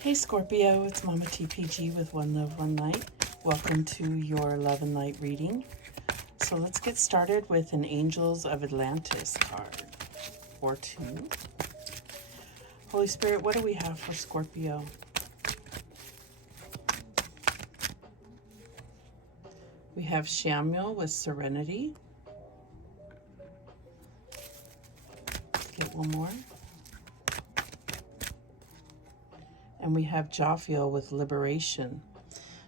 Hey Scorpio, it's Mama TPG with One Love, One Light. Welcome to your Love and Light reading. So let's get started with an Angels of Atlantis card, or two. Holy Spirit, what do we have for Scorpio? We have Samuel with Serenity. Let's get one more. And we have Jophiel with Liberation.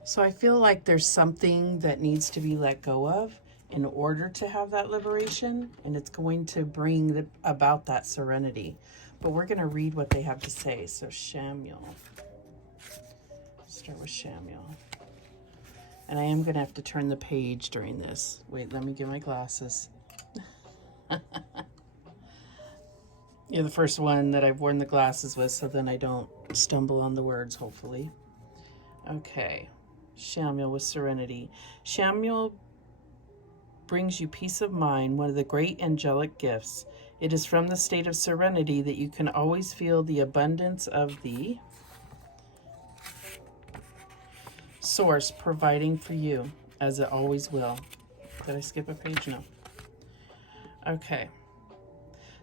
So I feel like there's something that needs to be let go of in order to have that liberation, and it's going to bring about that serenity. But we're going to read what they have to say. So Samuel. Start with Samuel. And I am going to have to turn the page during this. Wait, let me get my glasses. You're the first one that I've worn the glasses with, so then I don't stumble on the words, hopefully. Okay. Samuel with Serenity. Samuel brings you peace of mind, one of the great angelic gifts. It is from the state of serenity that you can always feel the abundance of the source providing for you, as it always will. Did I skip a page? No. Okay.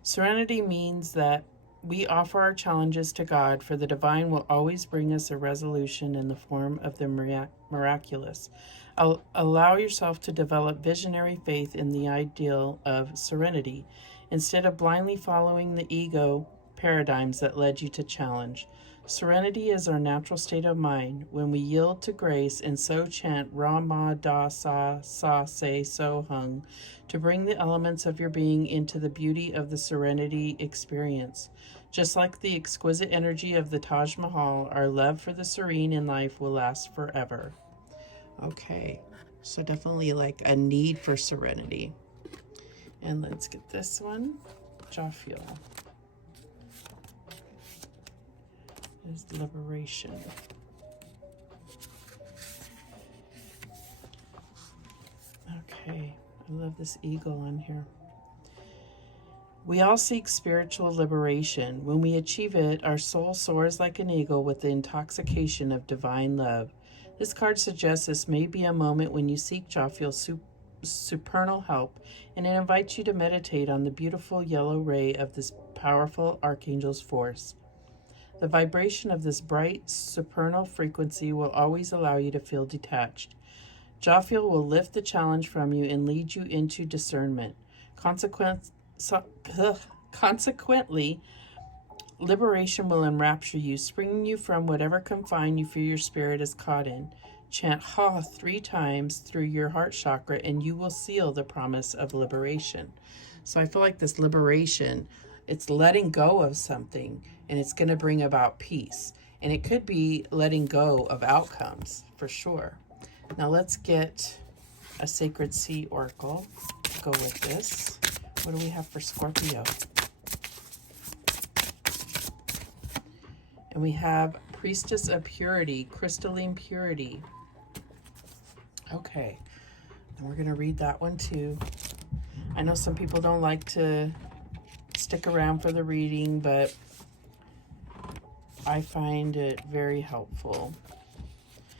Serenity means that we offer our challenges to God, for the divine will always bring us a resolution in the form of the miraculous. Allow yourself to develop visionary faith in the ideal of serenity, instead of blindly following the ego paradigms that led you to challenge. Serenity is our natural state of mind. When we yield to grace and so chant Rama Da Sa Sa Se So Hung to bring the elements of your being into the beauty of the serenity experience. Just like the exquisite energy of the Taj Mahal, our love for the serene in life will last forever. Okay, so definitely like a need for serenity. And let's get this one, Jophiel. Is liberation. Okay, I love this eagle on here. We all seek spiritual liberation. When we achieve it, our soul soars like an eagle with the intoxication of divine love. This card suggests this may be a moment when you seek Jophiel's supernal help, and it invites you to meditate on the beautiful yellow ray of this powerful archangel's force. The vibration of this bright, supernal frequency will always allow you to feel detached. Jophiel will lift the challenge from you and lead you into discernment. Consequently, liberation will enrapture you, springing you from whatever confine you fear your spirit is caught in. Chant Ha 3 times through your heart chakra, and you will seal the promise of liberation. So I feel like this liberation, it's letting go of something, and it's going to bring about peace. And it could be letting go of outcomes, for sure. Now let's get a Sacred Sea Oracle to go with this. What do we have for Scorpio? And we have Priestess of Purity, Crystalline Purity. Okay, and we're going to read that one too. I know some people don't like to stick around for the reading, but I find it very helpful.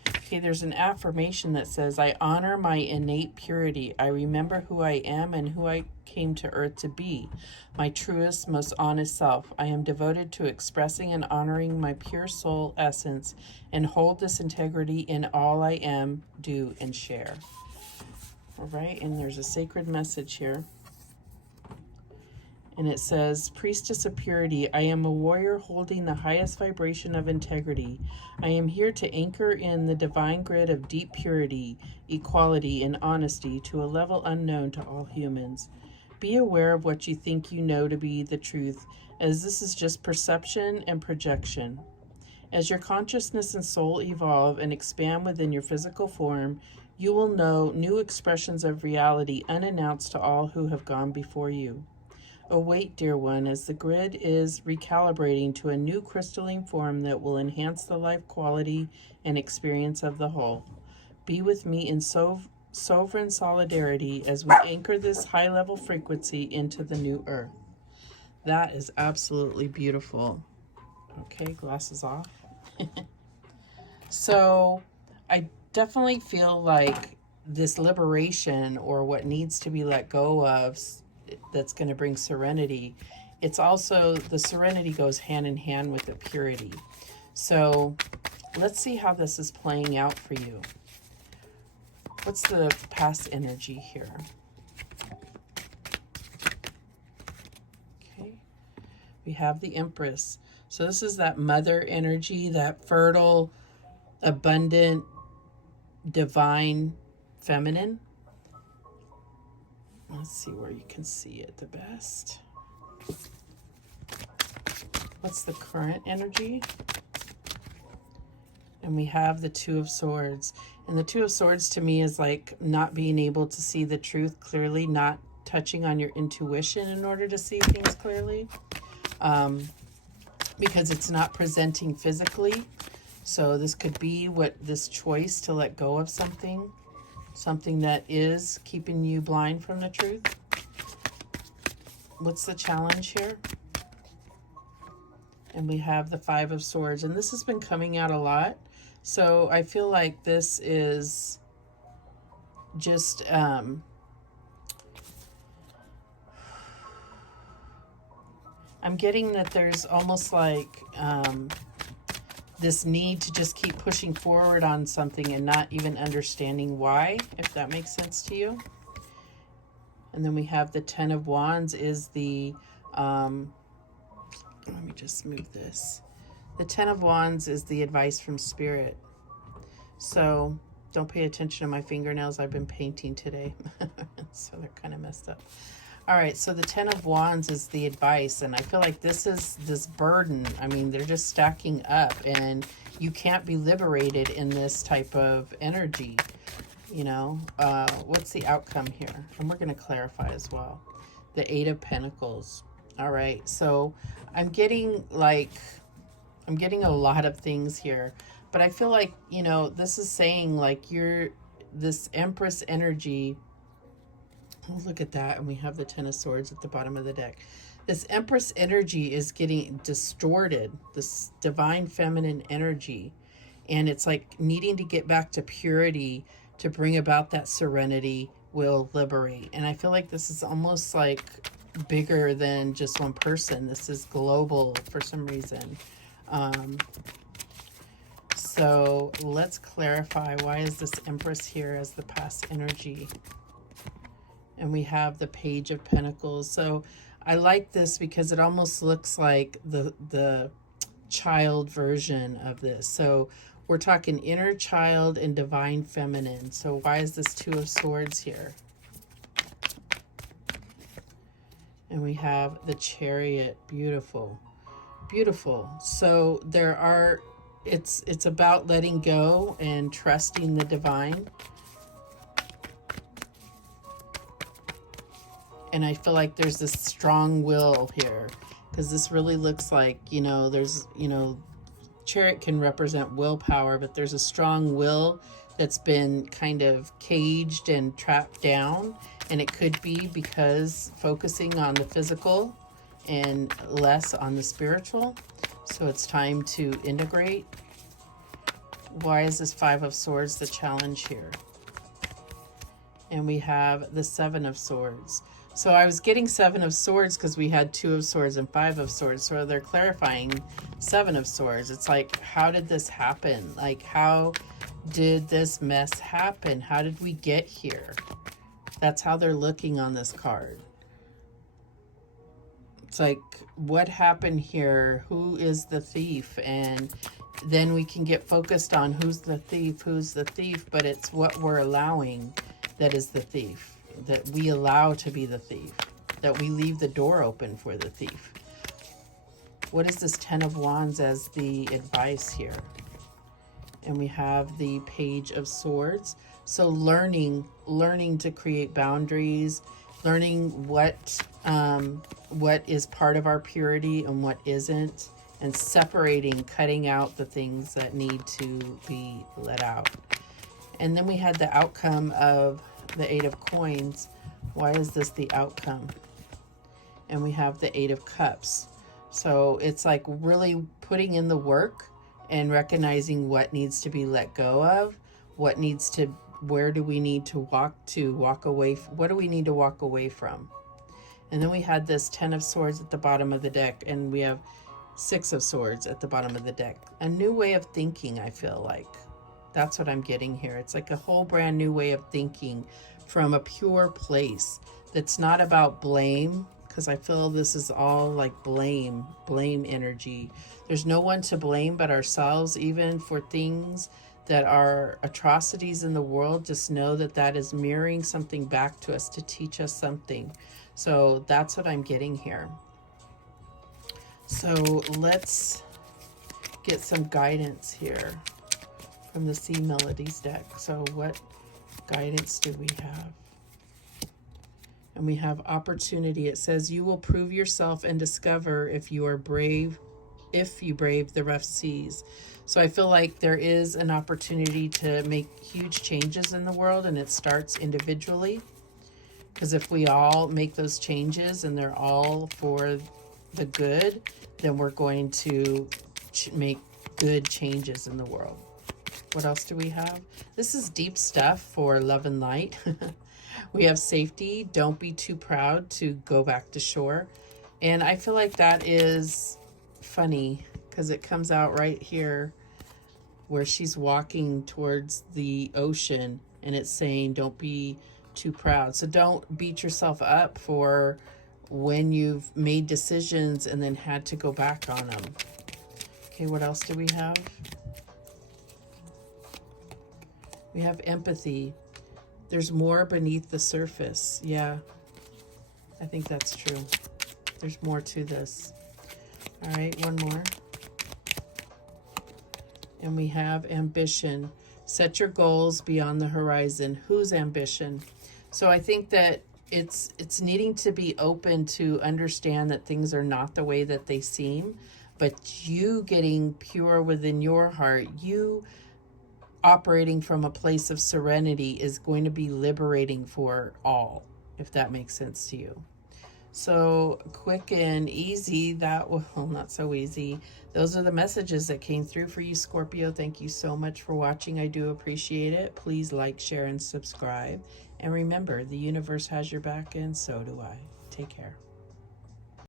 Okay, there's an affirmation that says, I honor my innate purity. I remember who I am and who I came to earth to be, my truest, most honest self. I am devoted to expressing and honoring my pure soul essence and hold this integrity in all I am, do, and share. All right, and there's a sacred message here. And it says, Priestess of Purity, I am a warrior holding the highest vibration of integrity. I am here to anchor in the divine grid of deep purity, equality, and honesty to a level unknown to all humans. Be aware of what you think you know to be the truth, as this is just perception and projection. As your consciousness and soul evolve and expand within your physical form, you will know new expressions of reality unannounced to all who have gone before you. Await, dear one, as the grid is recalibrating to a new crystalline form that will enhance the life quality and experience of the whole. Be with me in sovereign solidarity as we anchor this high-level frequency into the new earth. That is absolutely beautiful. Okay, glasses off. So I definitely feel like this liberation, or what needs to be let go of, that's going to bring serenity. It's also, the serenity goes hand in hand with the purity. So let's see how this is playing out for you. What's the past energy here? Okay. We have the Empress. So this is that mother energy, that fertile, abundant, divine feminine. Let's see where you can see it the best. What's the current energy? And we have the Two of Swords. And the Two of Swords to me is like not being able to see the truth clearly, not touching on your intuition in order to see things clearly. Because it's not presenting physically. So this could be this choice to let go of something that is keeping you blind from the truth. What's the challenge here? And we have the Five of Swords. And this has been coming out a lot. So I feel like this is just I'm getting that there's almost like this need to just keep pushing forward on something and not even understanding why, if that makes sense to you. And then we have the Ten of Wands is the let me just move this. The Ten of Wands is the advice from Spirit. So don't pay attention to my fingernails. I've been painting today. So they're kind of messed up. All right, so the Ten of Wands is the advice. And I feel like this is this burden. I mean, they're just stacking up. And you can't be liberated in this type of energy. You know, what's the outcome here? And we're going to clarify as well. The Eight of Pentacles. All right, so I'm getting a lot of things here, but I feel like, you know, this is saying like this Empress energy. Oh, look at that. And we have the Ten of Swords at the bottom of the deck. This Empress energy is getting distorted, this divine feminine energy. And it's like needing to get back to purity to bring about that serenity will liberate. And I feel like this is almost like bigger than just one person. This is global for some reason. So let's clarify, why is this Empress here as the past energy? And we have the Page of Pentacles. So I like this because it almost looks like the child version of this. So we're talking inner child and divine feminine. So why is this Two of Swords here? And we have the Chariot. Beautiful. Beautiful. So it's about letting go and trusting the divine. And I feel like there's this strong will here, because this really looks like, you know, there's, you know, Chariot can represent willpower, but there's a strong will that's been kind of caged and trapped down. And it could be because focusing on the physical and less on the spiritual. So it's time to integrate. Why is this Five of Swords the challenge here? And we have the Seven of Swords. So I was getting Seven of Swords because we had Two of Swords and Five of Swords. So they're clarifying Seven of Swords. It's like, how did this happen? Like, how did this mess happen? How did we get here? That's how they're looking on this card. It's like, what happened here? Who is the thief? And then we can get focused on who's the thief, but it's what we're allowing that is the thief, that we allow to be the thief, that we leave the door open for the thief. What is this Ten of Wands as the advice here? And we have the Page of Swords. So learning to create boundaries, learning what is part of our purity and what isn't, and separating, cutting out the things that need to be let out. And then we had the outcome of the Eight of Coins. Why is this the outcome? And we have the Eight of Cups. So it's like really putting in the work and recognizing what needs to be let go of, where do we need to walk away, what do we need to walk away from. And then we had this 10 of Swords at the bottom of the deck, and we have 6 of Swords at the bottom of the deck. A new way of thinking, I feel like. That's what I'm getting here. It's like a whole brand new way of thinking from a pure place that's not about blame, because I feel this is all like blame energy. There's no one to blame but ourselves, even for things that are atrocities in the world. Just know that that is mirroring something back to us to teach us something. So that's what I'm getting here. So let's get some guidance here from the Sea Melodies deck. So what guidance do we have? And we have opportunity. It says, you will prove yourself and discover if you brave the rough seas. So I feel like there is an opportunity to make huge changes in the world, and it starts individually. Because if we all make those changes and they're all for the good, then we're going to make good changes in the world. What else do we have? This is deep stuff for love and light. We have safety. Don't be too proud to go back to shore. And I feel like that is funny because it comes out right here where she's walking towards the ocean, and it's saying don't be too proud. So don't beat yourself up for when you've made decisions and then had to go back on them. Okay, what else do we have? We have empathy. There's more beneath the surface. Yeah, I think that's true. There's more to this. All right, one more. And we have ambition. Set your goals beyond the horizon. Whose ambition? So I think that it's needing to be open to understand that things are not the way that they seem, but you getting pure within your heart, you operating from a place of serenity is going to be liberating for all, if that makes sense to you. So quick and easy, well, not so easy. Those are the messages that came through for you, Scorpio. Thank you so much for watching. I do appreciate it. Please like, share, and subscribe. And remember, the universe has your back, and so do I. Take care.